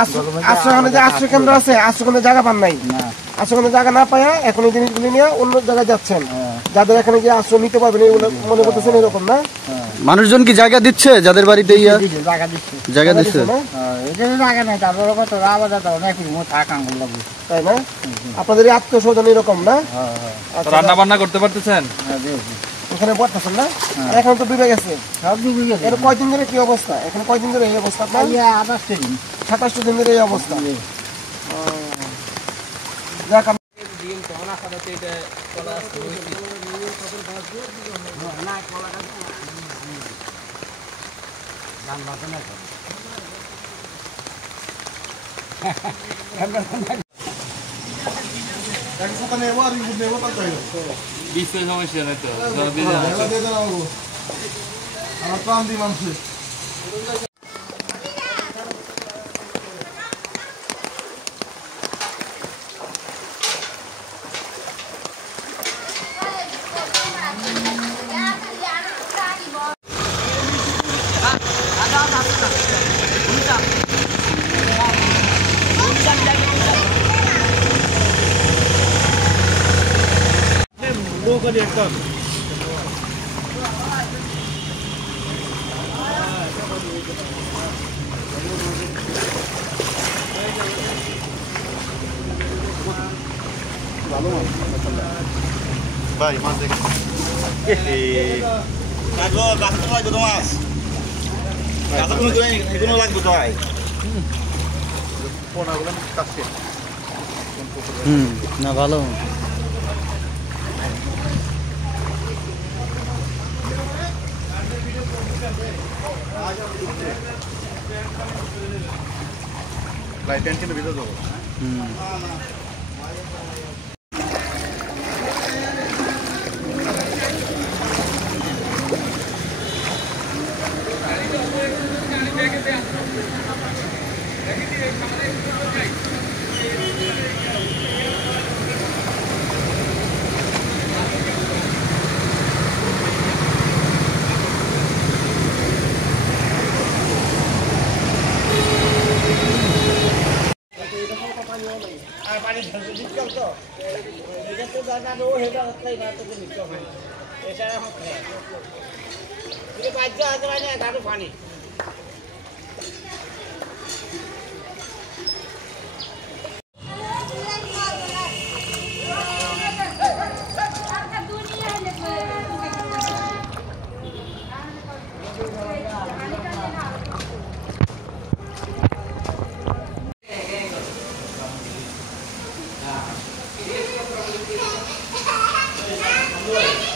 আশ্রয় কেন্দ্র আছে, আশ্রয় জায়গা পান নাই, আশ্রয় জায়গা না পায়া এখন এই জিনিসগুলি নিয়ে অন্য জায়গায় যাচ্ছেন, যাদের এখানে গিয়ে আশ্রয় নিতে পারবেন এগুলো মনে করতেছেন এরকম না? মানুষজন কি জায়গা দিচ্ছে যাদের বাড়িতে জায়গা দিচ্ছে? তাই না? আপনাদের আত্মীয় স্বজন এরকম না? রান্না বান্না করতে পারতেছেন? ওখানে পড়তেছেন না? এখন তো ডুবে গেছে, সব ডুবে গেছে। এর কয়দিন ধরে কি অবস্থা? এখন কয়দিন ধরে এই অবস্থা? 27 দিন ধরে এই অবস্থা। ভাই মাছ দেখে লাগবে তো মাছ, এগুলো লাগবে তো ভাই। না ভালো টেনশনে ভিতরে যাবো। পানি Good.